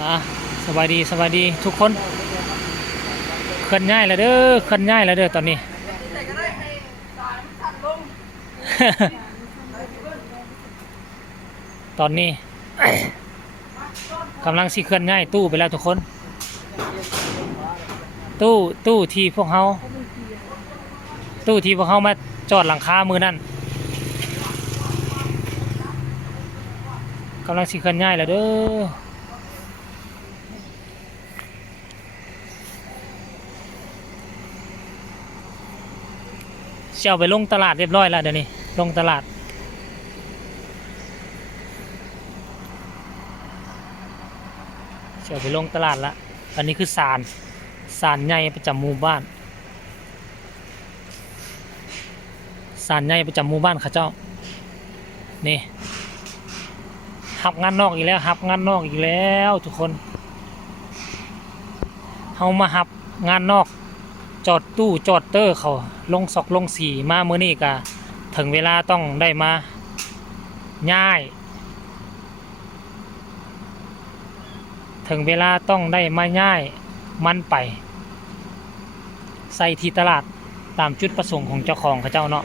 อะสบายดีสบายดีทุกคนเคลื่อนย้ายแล้วเด้อเคลื่อนย้ายแล้วเด้อตอนนี้ ตอนนี้กำลังสิเคลื่อนย้ายตู้ไปแล้วทุกคน ตู้ตู้ที่พวกเขาตู้ที่พวกเขามาจอดหลังคามือนั่นกำลังสิเคลื่อนย้ายแล้วเด้อ เชี่ยวไปลงตลาดเรียบร้อยแล้วเดี๋ยวนี้ลงตลาดเชี่ยวไปลงตลาดละอันนี้คือสารสารใหญ่ประจำหมู่บ้านสารใหญ่ประจำหมู่บ้านข้าเจ้า นี่หับงานนอกอีกแล้วหับงานนอกอีกแล้วทุกคนเฮามาหับงานนอก จอดตู้จอดเตอร์เขาลงศอกลงสีมาเมื้อนี้กะถึงเวลาต้องได้มาย่าย ถึงเวลาต้องได้มาย่ายมันไป ใส่ที่ตลาดตามจุดประสงค์ของเจ้าของเขาเจ้าเนาะ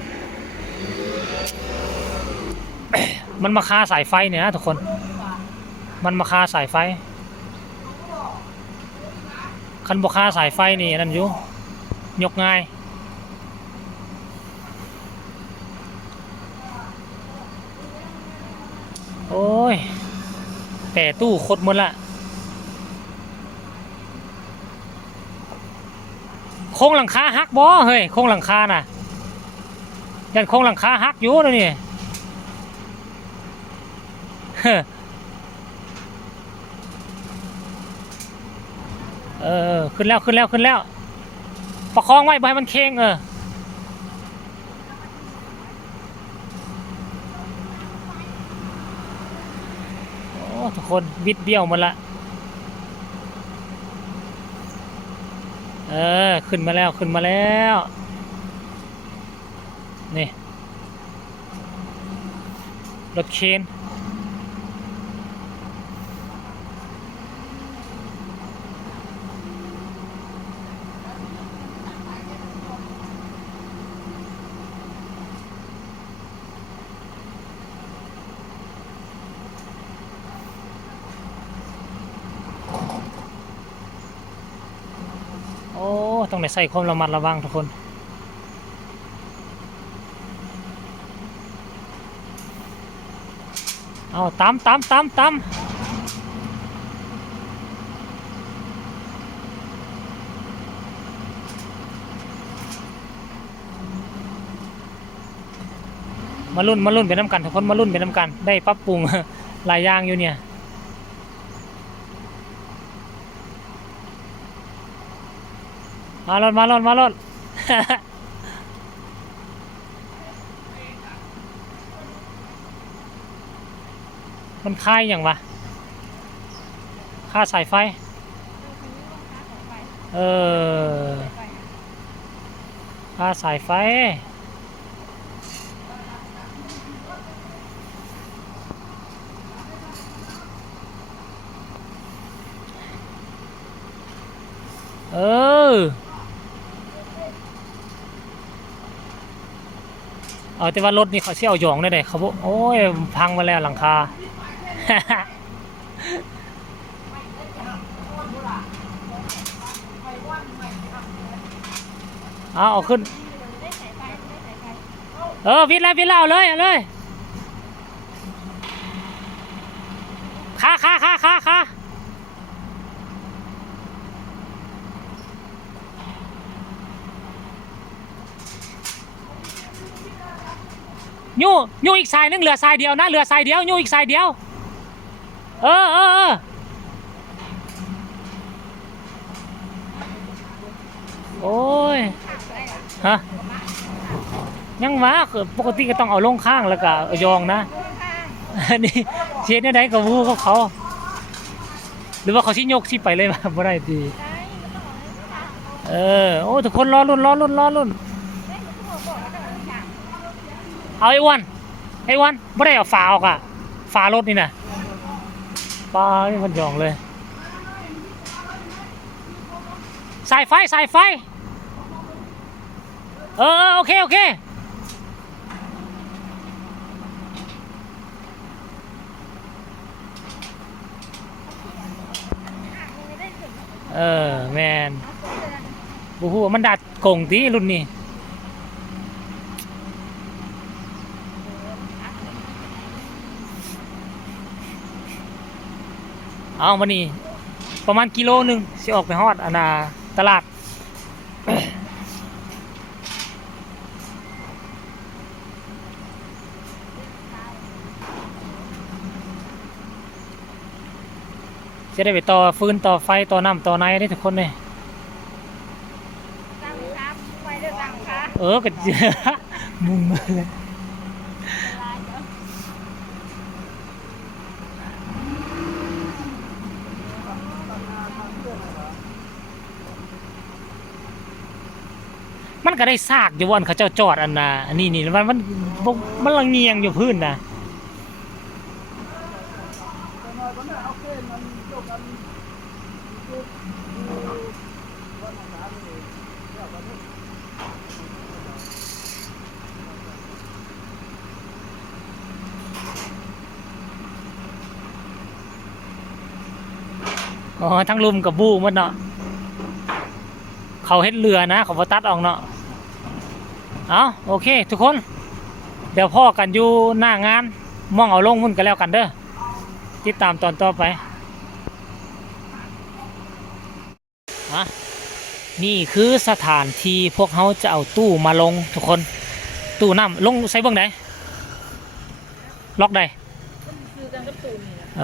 มันมาคาสายไฟเนี่ยนะทุกคน มันมาคาสายไฟ คันบคาสายไฟนี่นั่นอยู่ ยกง่าย โอ้ย แต่ตู้คดหมดละโครงหลังคาหักบ่เฮ้ยโครงหลังคาน่ะยันโครงหลังคาหักอยู่เลยนี่ฮเออ ขึ้นแล้วขึ้นแล้วขึ้นแล้ว ประคองไว้บ่ให้มันเค้งเออโอ้ทุกคนบิดเบี้ยวหมดละ เออ ขึ้นมาแล้วขึ้นมาแล้ว นี่ รถเคนโอ้ ต้องได้ใส่ความระมัดระวังทุกคน เอาตามตามตามตามมารุ่นมารุ่นไปน้ำกันทุกคนมารุ่นไปน้ำกัน ได้ปรับปรุงหลายอย่างอยู่เนี่ย มารถมารถมารถมันค่ายอย่างวะค่าสายไฟ เออค่าสายไฟเออ เอาแต่ว่ารถนี่เขาเชี่ยวหยองได้เลยเขาบอกโอ้ยพังมาแล้วหลังคาเอาเอาขึ้น เออวิดแล้ววิดแล้วเอาเลยเอาเลยคาคาคาคาคา ยู่ยู่อีกสายนึงเหลือสายเดียวนะเหลือสายเดียวยู่อีกสายเดียว เออเออเออโอ้ยฮะยังวะคือปกติก็ต้องเอาลงข้างแล้วก็ยองนะอันนี้เชียร์ได้กับวูเขาเขา หรือว่าเขาชิยกที่ไปเลยมาบ่ได้ดีเออโอ้ทุกคนรอรุ่นรอรุ่นรอรุ่น เอาไอ้วันไอ้วันไม่ได้เอาฝาออกอะฝารถนี่นะป้านี่มันยองเลยสายไฟสายไฟ เออโอเค โอเคเออ แมนบูฮูมันดัดกงตีรุ่นนี้ เอามานี่ประมาณกิโลหนึ่งสิออกไปฮอดอันนาตลาดจะได้ไปต่อฟืนต่อไฟต่อน้ำต่อไนได้ทุกคนเลยตั้งครับไปเด้อตั้งค่ะเออก็มุงมาเลย มันก็ได้ซากอยู่วันเขาเจ้าจอดอันน่ะอันนี้นี่มันมันมันละเงียงอยู่พื้นนะอ๋อทั้งลุมกับบูมันเนาะ เขาเฮ็ดเรือนะเขาบ่ตัดออกเนาะเอาโอเค ทุกคน เดี๋ยวพ่อกันอยู่หน้างานมองเอาลงมุ่นกันแล้วกันเด้อติดตามตอนต่อไปอะนี่คือสถานที่พวกเขาจะเอาตู้มาลงทุกคน ตู้น้ำลงใส่เบื้องไหนล็อกใดคือกันกับตูนนี่แหละเอ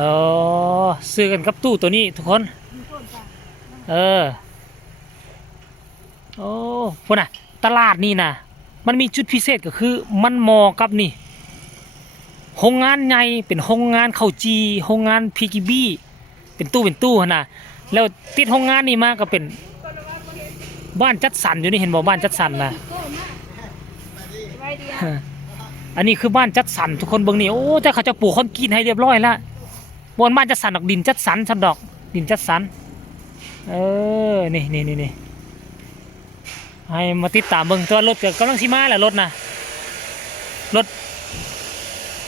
อซื้อกันกับตู้ตัวนี้ทุกคน เออ โอ้พวกน่ะ ตลาดนี่นะมันมีจุดพิเศษก็คือ มันมอกับนี่โรงงานใหญ่เป็นโรงงานข้าวจีโรงงานพีกีบีเป็นตู้เป็นตู้นะแล้วติดโรงงานนี่มากก็เป็น บ้านจัดสรรอยู่นี่เห็นบอกบ้านจัดสรรนะอันนี้คือบ้านจัดสรรทุกคนเบิ่งนี่โอ้แต่เขาจะปลูกคอนกรีตให้เรียบร้อยแล้วบนบ้านจัดสรรดอกดินจัดสรรสำดอกดินจัดสรรเออนี่นี่นี่นี่ ให้มาติดตามเบิ่งตัวรถก็กำลังสิมาแหละรถนะรถ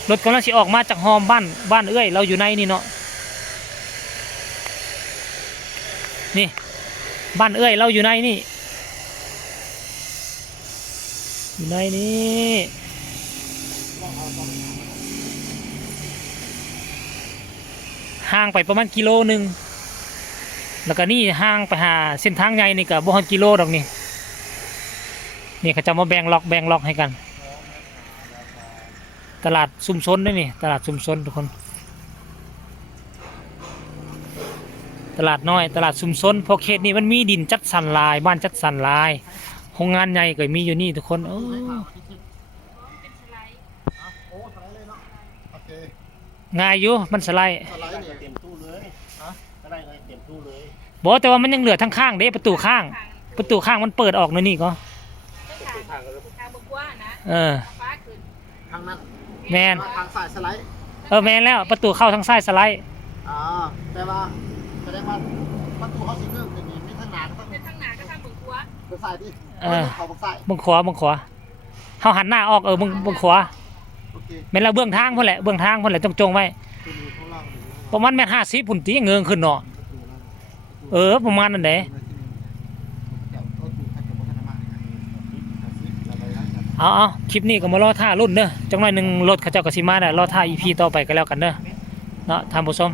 รถกำลังสิออกมาจากหอมบ้านบ้านเอ้ยเราอยู่ในนี่เนาะนี่บ้านเอ้ยเราอยู่ในนี่อยู่ในนี่ห่างไปประมาณกิโลหนึ่งแล้วก็นี่ห่างไปหาเส้นทางใหญ่นี่ก็บ่ฮอดกิโลดอกนี่ นี่เขาจะมาแบ่งล็อกแบ่งล็อกให้กัน ตลาดชุมชนด้วยนี่ ตลาดชุมชนทุกคน ตลาดน้อย ตลาดชุมชนเพราะเขตนี้มันมีดินจัดสรรหลาย บ้านจัดสรรหลายโรงงานใหญ่ก็มีอยู่นี่ทุกคนเออเป็นสไลด์โอ้สไลด์เลยเนาะโอเคง่ายอยู่มันสไลด์สไลด์เนี่ยเต็มตู้เลยฮะก็ได้เลยเต็มตู้เลยบอกแต่ว่ามันยังเหลือทั้งข้างเด้ประตูข้าง ประตูข้างมันเปิดออกในนี่ก็ ต้องทางทางบกว่านะ เออฟ้าขึ้นทางนั้นแมนทางสายสไลด์เออแมนแล้วประตูเข้าทางซ้ายสไลด์อ่าแต่ว่าแสดงว่าประตูเขาสิเรื่องเป็นนี้ไม่ทางหนาก็ต้องเป็นทางหนาก็ทางบกว่าไปสายดิเออเขาบอกสายเบื้องขวาเบื้องขวาเขาหันหน้าออกเออเบื้องเบื้องขวาโอเคแม่นเราเบื้องทางพ่นแหละเบื้องทางพ่นแหละจงจงๆไว้คุณดูข้างล่างหรือประมาณแมตรห้าสิบพุ่นตีเงืองขึ้นเนาะประตูนั่นเออประมาณนั้นเด้เดี๋ยวเอาดูใครจะพัฒนามาอะไรนะ เอาเอาคลิปนี้ก็มารอท่ารุ่นเด้อจังหน่อยหนึ่งรถเขาเจ้าก็สิมาได้รอท่าอีพีต่อไปก็แล้วกันเด้อเนาะท่านผู้ชม